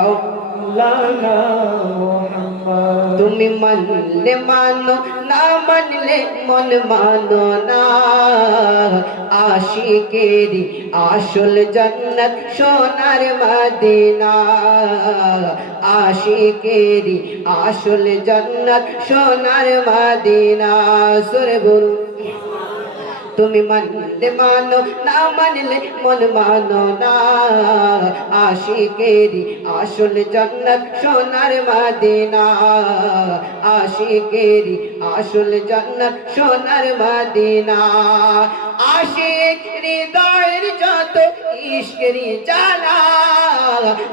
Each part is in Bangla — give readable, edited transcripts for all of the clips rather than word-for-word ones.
মাওলানা মুহাম্মদ। তুমি মানলে মানো, না মানলে মন মানো না। আশিকেরি আসল জান্নাত সোনার মদিনা। আশিকেরি আসল জান্নাত সোনার মদিনা। সুরে বলুন। তুমি মানলে মানো, না মানলে মন মানো না। আশিকেরি আসল জান্নাত সোনার মদিনা। আশিকেরি আসল জান্নাত সোনার মদিনা। আশিক হৃদয়ের যত ইশকেরি জ্বালা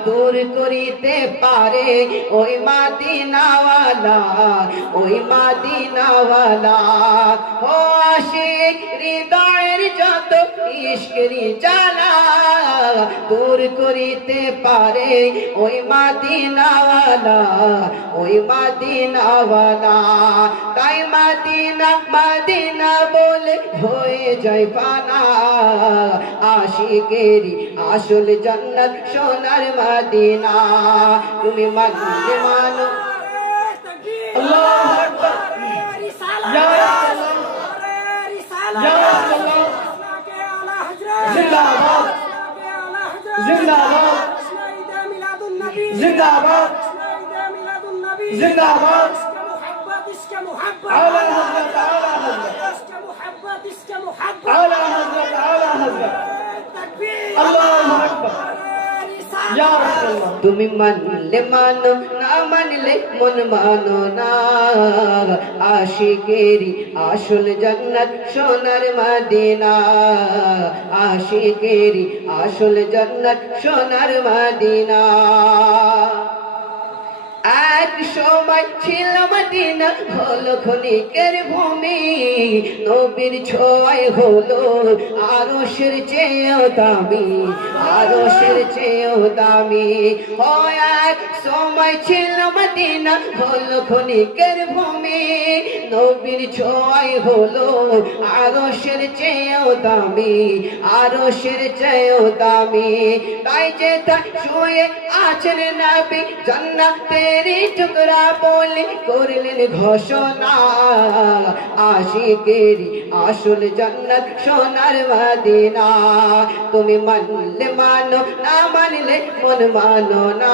দূর করিতে পারে ওই মদিনাওয়ালা, ওই মদিনাওয়ালা। ও আশিক হৃদয়ের যত ইশকেরি জ্বালা দূর করিতে পারে ওই মদিনাওয়ালা, ওই মদিনাওয়ালা। তাই মদিনা মদিনা বলে হয়ে যায় ফানা। আশিকেরি আসল জান্নাত সোনার মদিনা। তুমি মানলে মানো। আল্লাহু আকবার। ইয়া আল্লাহ, ইয়া আল্লাহ। জিন্দাবাদ, জিন্দাবাদ, জিন্দাবাদ, জিন্দাবাদ। আলা হযরত, আলা হযরত, আলা হযরত, আলা হযরত। আল্লাহু আকবার। ইয়া রাসূলুল্লাহ। তুমি মানলে মানো, না মানলে মন মানো না। আশিকেরি আসল জান্নাত সোনার মদিনা। আশিকেরি আসল জান্নাত সোনার মদিনা। এক সময় ছিল মদিনা হলো ক্ষণিকের ভূমি। নবীর ছোঁয়ায় হলো আরশের চেয়েও দামি, আরশের চেয়েও দামি। ও এক সময় ছিল মদিনা হলো ক্ষণিকের ভূমি। নবীর ছোঁয়ায় হলো আরশের চেয়েও দামি, আরশের চেয়েও দামি। তাই যে তা শুয়ে আছেন নবী জান্নাতের টুকরা বলে করলেন ঘোষণা। আশিকেরি আসল জান্নাত সোনার মদিনা। তুমি মানলে মানো, না মানলে মন মানো না।